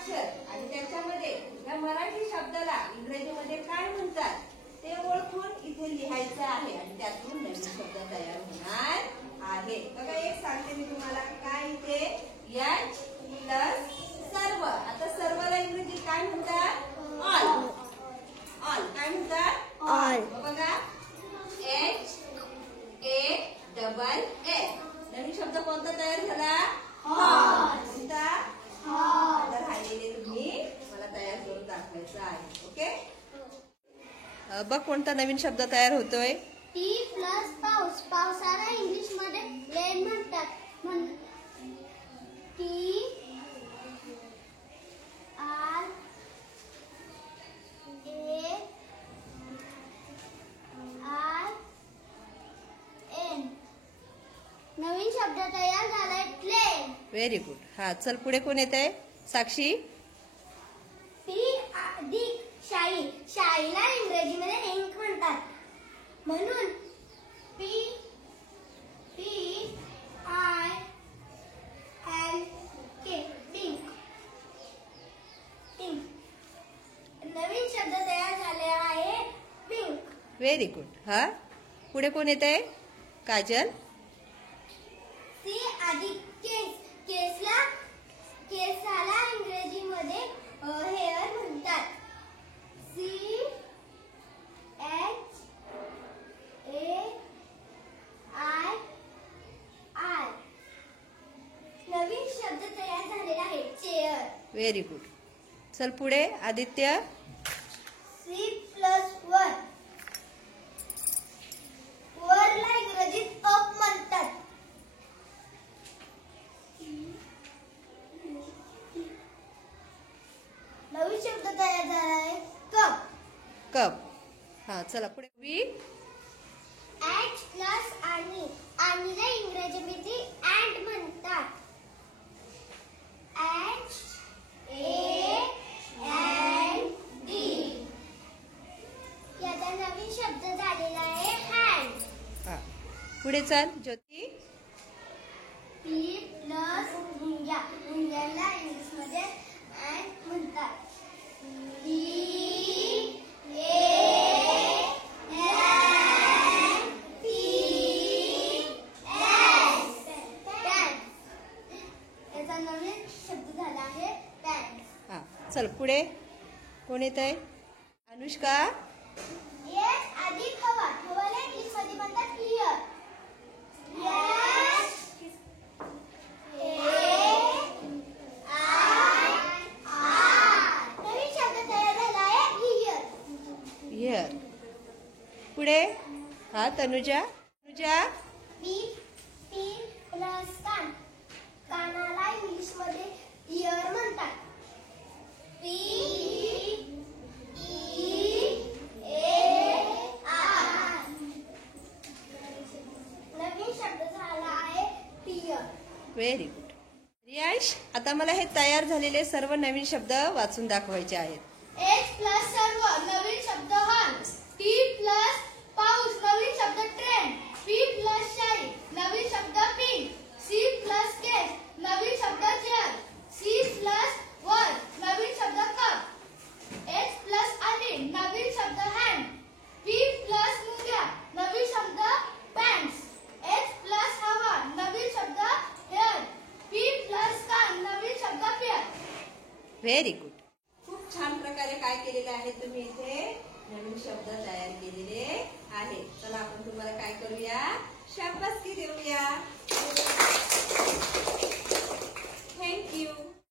मुद्राक्षर आणि त्याच्यामध्ये या मराठी शब्दाला इंग्रजीमध्ये काय म्हणतात ते ओळखून इथे लिहायचं आहे आणि त्यातून नवीन शब्द तयार होणार आहे. बघा एक सांगते मी तुम्हाला काय इथे एच प्लस सर्व. आता सर्वला इंग्रजी काय म्हणतात? ऑल. ऑल काय म्हणतात? ऑल. बघा एच ए डबल एल. नवीन शब्द कोणता तयार झाला? ऑल. कोणता? ऑल. तर राहिलेले तुम्ही मला तयार करून दाखवायचं आहे. ओके. बघ कोणता नवीन शब्द तयार होतोय? टी प्लस पाऊस. पावसाला इंग्लिश मध्ये रेन म्हणतात. T R A R N. नवीन शब्द तयार झालाय प्लेन. Very good. हा चल पुढे कोण येत आहे? साक्षी. पी अधिक शाई. शाईला इंग्रजीमध्ये इंक म्हणतात म्हणून P P I L K pink. Pink. नवीन शब्द तयार झाले आहे पिंक. Very good. हा पुढे कोण येत आहे? काजल. सी अधिक केस. केसाला इंग्रजीमध्ये हेअर म्हणतात. C H A I I. नवीन शब्द तयार झालेला आहे चेअर. Very good. चल पुढे आदित्य. सी प्लस वर. वरला इंग्रजीत अप म्हणतात. नवीन शब्द तयार झाला आहे कप. कप. हा चला पुढे. बी. एच प्लस आणि. आणीला इंग्रजीमध्ये अँट म्हणतात. H A N D. याचा नवीन शब्द झालेला आहे हँड. हा पुढे चल ज्योती. पी प्लस मुंग्या. मुंग्याला इंग्लिशमध्ये अँट म्हणतात. नवीन शब्द झाला आहे पॅन्ट. हा चल पुढे कोण येत आहे? अनुष्का. एस अधिक हवा. हवाला इंग्लिशमध्ये म्हणतात clear. S A I R. नवीन शब्द तयार झाला आहे हियर. हिअर. पुढे हा Tanuja. Tanuja. P P plus कान. कानाला इंग्लिशमध्ये इयर म्हणतात. P E A R. नवीन शब्द झाला आहे पियर. Very good. रियाश आता मला हे तयार झालेले सर्व नवीन शब्द वाचून दाखवायचे आहेत. एच प्लस सर्व. नवीन शब्द वन. टी प्लस पाऊस. नवीन शब्द ट्रेन. पी प्लस शाई. नवीन शब्द पिंक. सी प्लस केस. नवीन शब्द चेअर. सी प्लस वर. नवीन शब्द कप. एच प्लस आणि. नवीन शब्द हँड. पी प्लस मुंग्या. नवीन शब्द पॅन्ट्स. एच प्लस हवा. नवीन शब्द हेअर. पी प्लस कान. नवीन शब्द पेअर. Very good. खूप छान प्रकारे काय केलेलं आहे तुम्ही इथे नवीन शब्द तयार केलेले आहेत. चला आपण तुम्हाला काय करूया? शाबासकी देऊया. थँक्यू.